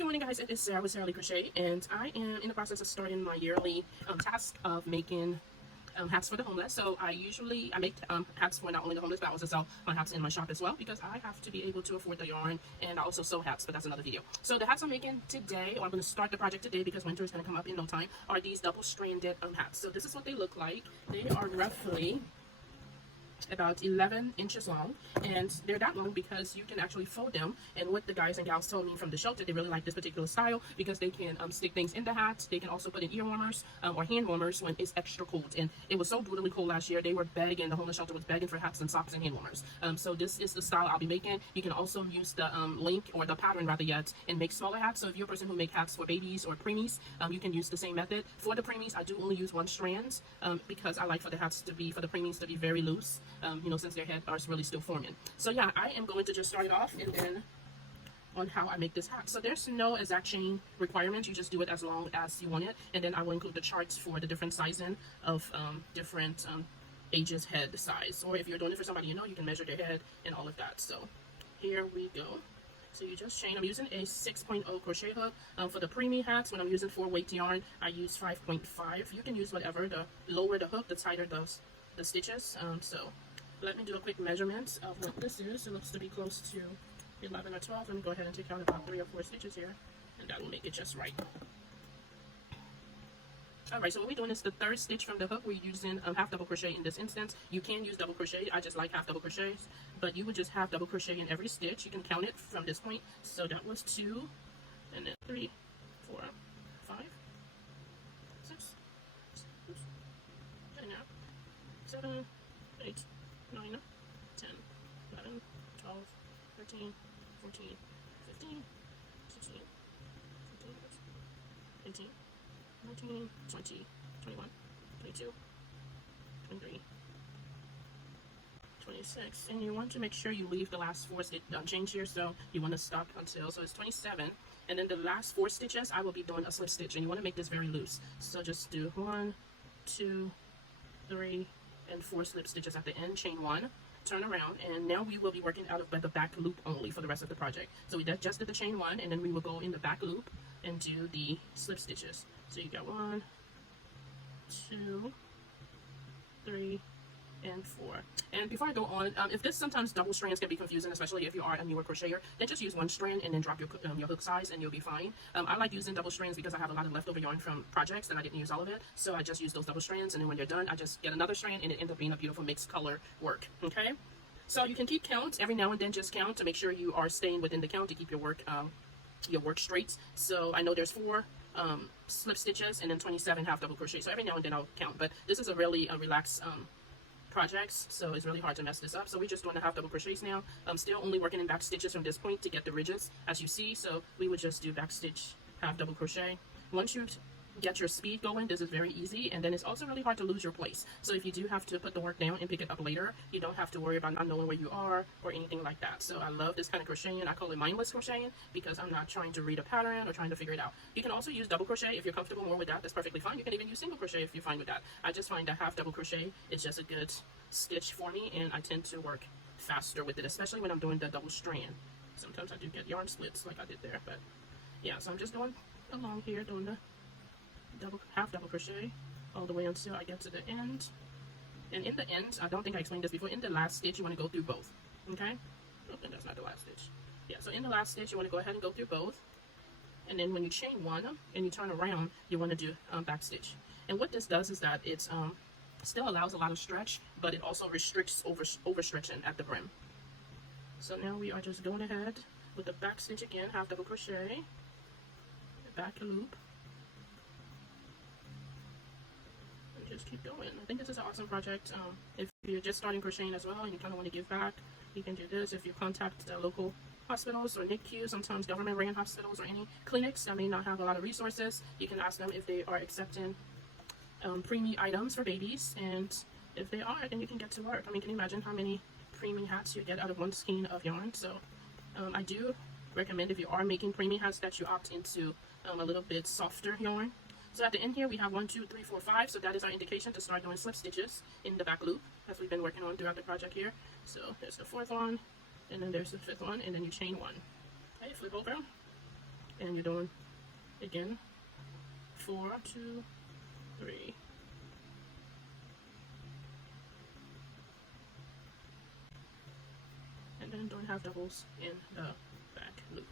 Good morning, guys. It is Sarah with Sarahlee Crochet, and I am in the process of starting my yearly task of making hats for the homeless. So I make hats for not only the homeless, but I also sell my hats in my shop as well, because I have to be able to afford the yarn, and I also sew hats, but that's another video. So the hats I'm making today, or I'm going to start the project today because winter is going to come up in no time, are these double-stranded hats. So this is what they look like. They are roughly about 11 inches long, and they're that long because you can actually fold them. And what the guys and gals told me from the shelter, they really like this particular style because they can stick things in the hat. They can also put in ear warmers or hand warmers when it's extra cold. And it was so brutally cold last year, they were begging, the homeless shelter was begging for hats and socks and hand warmers. So this is the style I'll be making. You can also use the link, or the pattern rather yet, and make smaller hats. So if you're a person who make hats for babies or preemies, you can use the same method. For the preemies, I do only use one strand because I like for the hats to be, for the preemies to be very loose. Since their head are really still forming. So yeah, I am going to just start it off and then on how I make this hat. So there's no exact chain requirement. You just do it as long as you want it. And then I will include the charts for the different sizing of different ages head size. Or if you're doing it for somebody you know, you can measure their head and all of that. So here we go. So you just chain. I'm using a 6.0 crochet hook. For the preemie hats, when I'm using 4-weight yarn, I use 5.5. You can use whatever. The lower the hook, the tighter the stitches. So let me do a quick measurement of what this is. It looks to be close to 11 or 12. Let me go ahead and take out about 3 or 4 stitches here, and that will make it just right. Alright, so what we're doing is the third stitch from the hook. We're using half double crochet in this instance. You can use double crochet. I just like half double crochets, but you would just have double crochet in every stitch. You can count it from this point. So that was 2, and then 3, 4, 5, 6, 7, 8, 9, 10, 11, 12, 13, 14, 15, 16, 17, 18, 19, 20, 21, 22, 23, 26. And you want to make sure you leave the last 4 chains here, so you want to stop until, so it's 27. And then the last 4 stitches, I will be doing a slip stitch, and you want to make this very loose. So just do 1, 2, 3, and 4 slip stitches at the end, chain 1, turn around, and now we will be working out of the back loop only for the rest of the project. So we just did the chain 1, and then we will go in the back loop and do the slip stitches. So you got 1, 2, 3, and 4. And before I go on, if this sometimes double strands can be confusing, especially if you are a newer crocheter, then just use one strand and then drop your hook size and you'll be fine. I like using double strands because I have a lot of leftover yarn from projects and I didn't use all of it, so I just use those double strands, and then when they're done, I just get another strand and it ends up being a beautiful mixed color work. Okay, so you can keep count every now and then, just count to make sure you are staying within the count to keep your work straight. So I know there's 4 slip stitches and then 27 half double crochet, so every now and then I'll count, but this is a really relaxed projects, so it's really hard to mess this up. So we're just doing the half double crochets now. I'm still only working in back stitches from this point to get the ridges, as you see. So we would just do back stitch, half double crochet. Once you get your speed going, this is very easy, and then it's also really hard to lose your place. So if you do have to put the work down and pick it up later, you don't have to worry about not knowing where you are or anything like that. So I love this kind of crocheting. I call it mindless crocheting because I'm not trying to read a pattern or trying to figure it out. You can also use double crochet if you're comfortable more with that. That's perfectly fine. You can even use single crochet if you're fine with that. I just find that half double crochet is just a good stitch for me, and I tend to work faster with it, especially when I'm doing the double strand. Sometimes I do get yarn splits like I did there, but yeah, so I'm just going along here doing the half double crochet all the way until I get to the end. And in the end, I don't think I explained this before, in the last stitch you want to go through both. Okay, oh, and that's not the last stitch. Yeah, so in the last stitch you want to go ahead and go through both, and then when you chain 1 and you turn around, you want to do back stitch. And what this does is that it's still allows a lot of stretch, but it also restricts overstretching at the brim. So now we are just going ahead with the back stitch again, half double crochet, back loop, just keep going. I think this is an awesome project. If you're just starting crocheting as well and you kind of want to give back, you can do this. If you contact the local hospitals or NICU, sometimes government ran hospitals or any clinics that may not have a lot of resources, you can ask them if they are accepting preemie items for babies, and if they are, then you can get to work. I mean, can you imagine how many preemie hats you get out of one skein of yarn? So I do recommend, if you are making preemie hats, that you opt into a little bit softer yarn. So at the end here we have 1, 2, 3, 4, 5. So that is our indication to start doing slip stitches in the back loop, as we've been working on throughout the project here. So there's the 4th one, and then there's the 5th one, and then you chain 1. Okay, flip over, and you're doing again 4, 2, 3. And then doing half doubles in the back loop.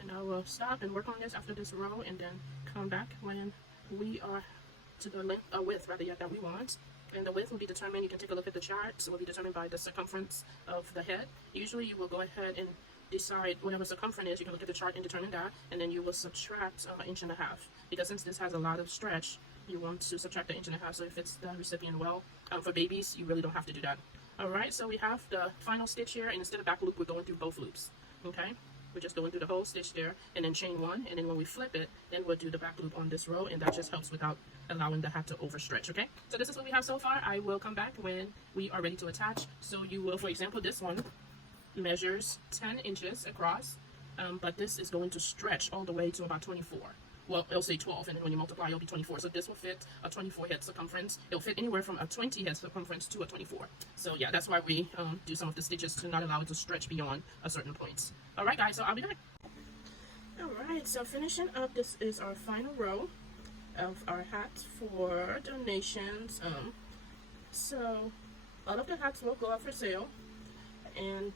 And I will stop and work on this after this row, and then come back when we are to the length or width rather yet that we want. And the width will be determined, you can take a look at the chart, so it will be determined by the circumference of the head. Usually you will go ahead and decide whatever circumference is, you can look at the chart and determine that, and then you will subtract an inch and a half. Because since this has a lot of stretch, you want to subtract the inch and a half so it fits the recipient well. For babies, you really don't have to do that. Alright, so we have the final stitch here, and instead of back loop, we're going through both loops. Okay? We're just going through the whole stitch there, and then chain 1, and then when we flip it, then we'll do the back loop on this row, and that just helps without allowing the hat to overstretch, okay? So this is what we have so far. I will come back when we are ready to attach. So you will, for example, this one measures 10 inches across, but this is going to stretch all the way to about 24. Well, it'll say 12, and then when you multiply, it'll be 24. So this will fit a 24 head circumference. It'll fit anywhere from a 20 head circumference to a 24. So yeah, that's why we do some of the stitches to not allow it to stretch beyond a certain point. All right, guys, so I'll be back. All right, so finishing up, this is our final row of our hats for donations. So all of the hats will go up for sale, and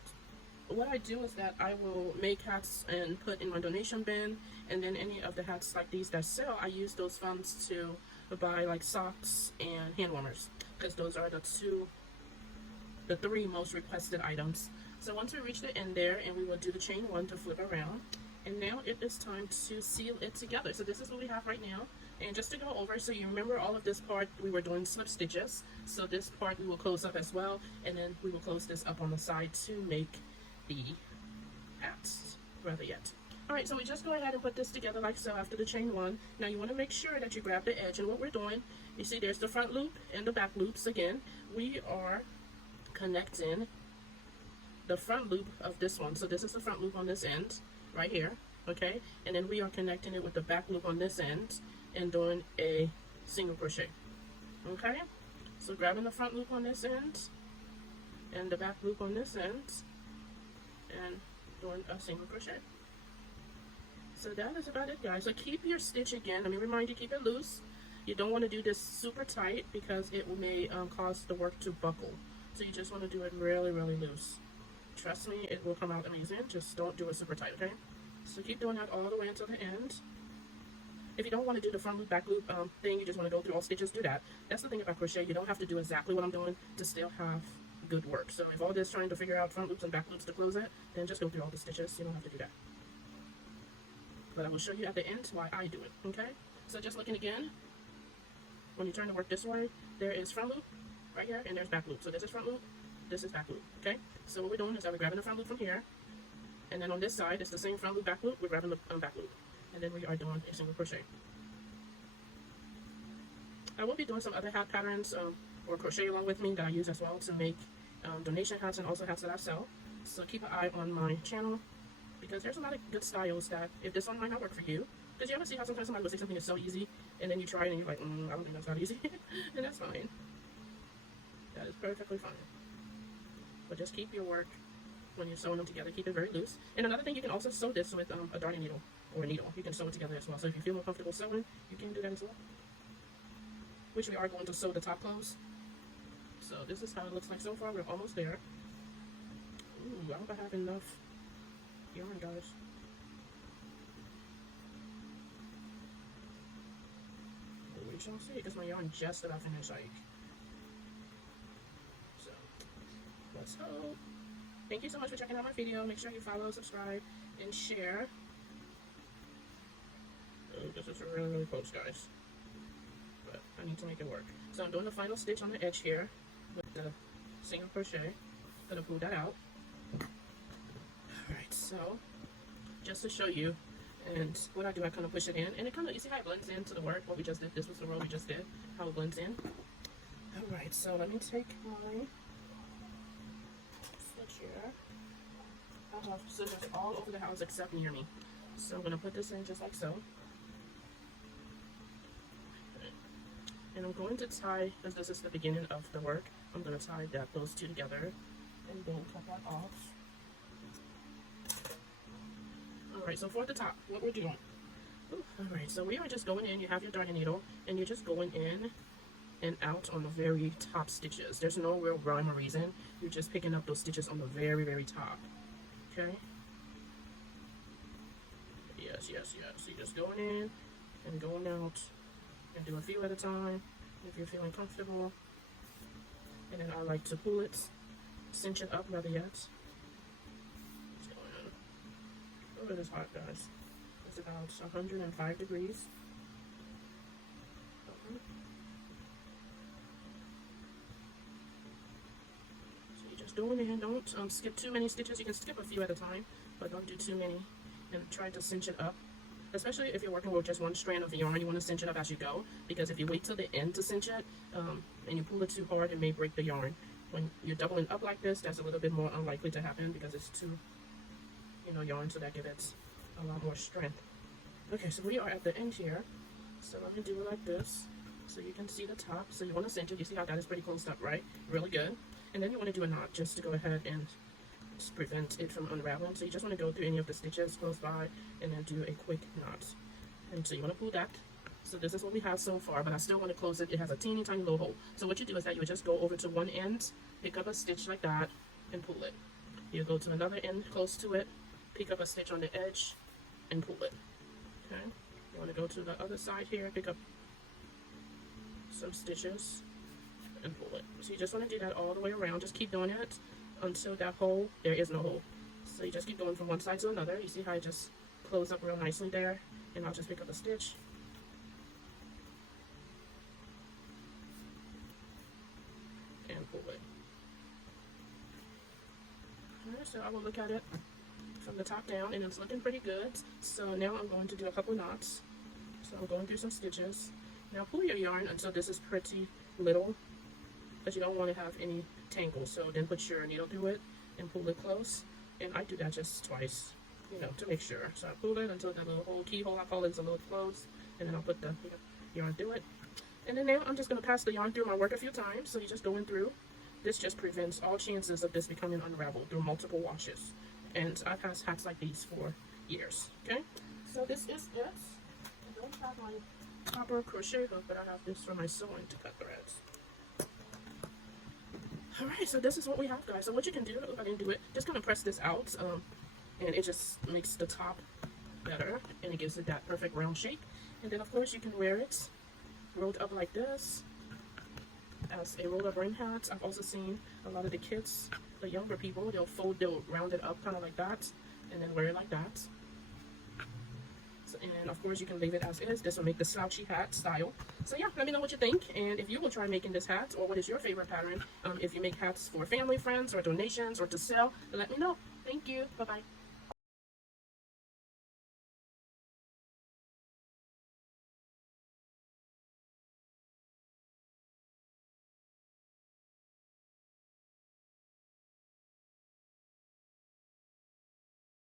what I do is that I will make hats and put in my donation bin, and then any of the hats like these that sell, I use those funds to buy like socks and hand warmers, because those are the three most requested items. So once we reach the end there, and we will do the chain 1 to flip around, and now it is time to seal it together. So this is what we have right now. And just to go over, so you remember all of this part, we were doing slip stitches. So this part we will close up as well, and then we will close this up on the side to make the hats rather yet. Alright, so we just go ahead and put this together like so after the chain 1. Now you want to make sure that you grab the edge, and what we're doing, you see there's the front loop and the back loops again. We are connecting the front loop of this one. So this is the front loop on this end right here, okay? And then we are connecting it with the back loop on this end and doing a single crochet, okay? So grabbing the front loop on this end and the back loop on this end and doing a single crochet. So that is about it, guys. So keep your stitch again. Let me remind you, keep it loose. You don't want to do this super tight because it may cause the work to buckle. So you just want to do it really, really loose. Trust me, it will come out amazing. Just don't do it super tight, okay? So keep doing that all the way until the end. If you don't want to do the front loop, back loop thing, you just want to go through all stitches, do that. That's the thing about crochet. You don't have to do exactly what I'm doing to still have good work. So if all this trying to figure out front loops and back loops to close it, then just go through all the stitches. You don't have to do that. But I will show you at the end why I do it, okay? So just looking again, when you turn the work this way, there is front loop right here, and there's back loop. So this is front loop, this is back loop, okay? So what we're doing is that we're grabbing the front loop from here, and then on this side, it's the same front loop, back loop, we're grabbing the back loop. And then we are doing a single crochet. I will be doing some other hat patterns or crochet along with me that I use as well to make donation hats and also hats that I sell. So keep an eye on my channel, because there's a lot of good styles that, if this one might not work for you, because you ever see how sometimes somebody will say something is so easy, and then you try it and you're like, I don't think that's not easy, and that's fine. That is perfectly fine. But just keep your work, when you're sewing them together, keep it very loose. And another thing, you can also sew this with a darning needle or a needle. You can sew it together as well. So if you feel more comfortable sewing, you can do that as well. Which we are going to sew the top close. So this is how it looks like so far. We're almost there. Ooh, I hope I have enough yarn, guys. We shall see, because my yarn just about finished, like. So let's hope. Thank you so much for checking out my video. Make sure you follow, subscribe, and share. Oh, this is really, really close, guys. But I need to make it work. So I'm doing the final stitch on the edge here with the single crochet. Gonna pull that out. Alright, so just to show you, and what I do, I kind of push it in, and it kind of, you see how it blends into the work, what we just did. This was the row we just did, how it blends in. Alright, so let me take my stitch here. I have scissors all over the house except near me. So I'm going to put this in just like so. And I'm going to tie, as this is the beginning of the work, I'm going to tie those two together and then cut that off. Alright, so for the top, what we're doing. Alright, so we are just going in. You have your darning needle, and you're just going in and out on the very top stitches. There's no real rhyme or reason. You're just picking up those stitches on the very, very top. Okay? Yes, yes, yes. So you're just going in and going out, and do a few at a time if you're feeling comfortable. And then I like to pull it, cinch it up rather yet. Just going in. Oh, it is hot, guys. It's about 105 degrees. So you're just doing it. Don't skip too many stitches. You can skip a few at a time, but don't do too many. And try to cinch it up. Especially if you're working with just one strand of yarn, you want to cinch it up as you go, because if you wait till the end to cinch it, and you pull it too hard, it may break the yarn. When you're doubling up like this, that's a little bit more unlikely to happen because it's too, yarn, so that gives it a lot more strength. Okay, so we are at the end here, so let me do it like this, so you can see the top. So you want to cinch it. You see how that is pretty close up, right? Really good. And then you want to do a knot just to go ahead and prevent it from unraveling. So you just want to go through any of the stitches close by and then do a quick knot. And so you want to pull that. So this is what we have so far, but I still want to close it. It has a teeny tiny little hole. So what you do is that you would just go over to one end, pick up a stitch like that, and pull it. You go to another end close to it, pick up a stitch on the edge, and pull it. Okay. You want to go to the other side here, pick up some stitches, and pull it. So you just want to do that all the way around. Just keep doing it until that hole, there is no hole. So you just keep going from one side to another. You see how I just close up real nicely there, and I'll just pick up a stitch. And pull it. Alright, so I will look at it from the top down, and it's looking pretty good. So now I'm going to do a couple knots. So I'm going through some stitches. Now pull your yarn until this is pretty little, but you don't want to have any tangles. So then put your needle through it and pull it close. And I do that just twice, to make sure. So I pull it until that little hole, keyhole I call it, is a little close, and then I'll put the yarn through it. And then now I'm just going to pass the yarn through my work a few times. So you're just going through. This just prevents all chances of this becoming unraveled through multiple washes. And I've had hats like these for years. Okay, so this is it. I don't have my proper crochet hook, but I have this for my sewing to cut threads. Alright, so this is what we have, guys. So what you can do, if I didn't do it, just kind of press this out, and it just makes the top better, and it gives it that perfect round shape. And then of course you can wear it rolled up like this as a roll-up rain hat. I've also seen a lot of the kids, the younger people, they'll round it up kind of like that, and then wear it like that. So, and of course you can leave it as is. This will make the slouchy hat style. So yeah, let me know what you think, and if you will try making this hat, or what is your favorite pattern. If you make hats for family, friends, or donations, or to sell, let me know. Thank you. Bye-bye.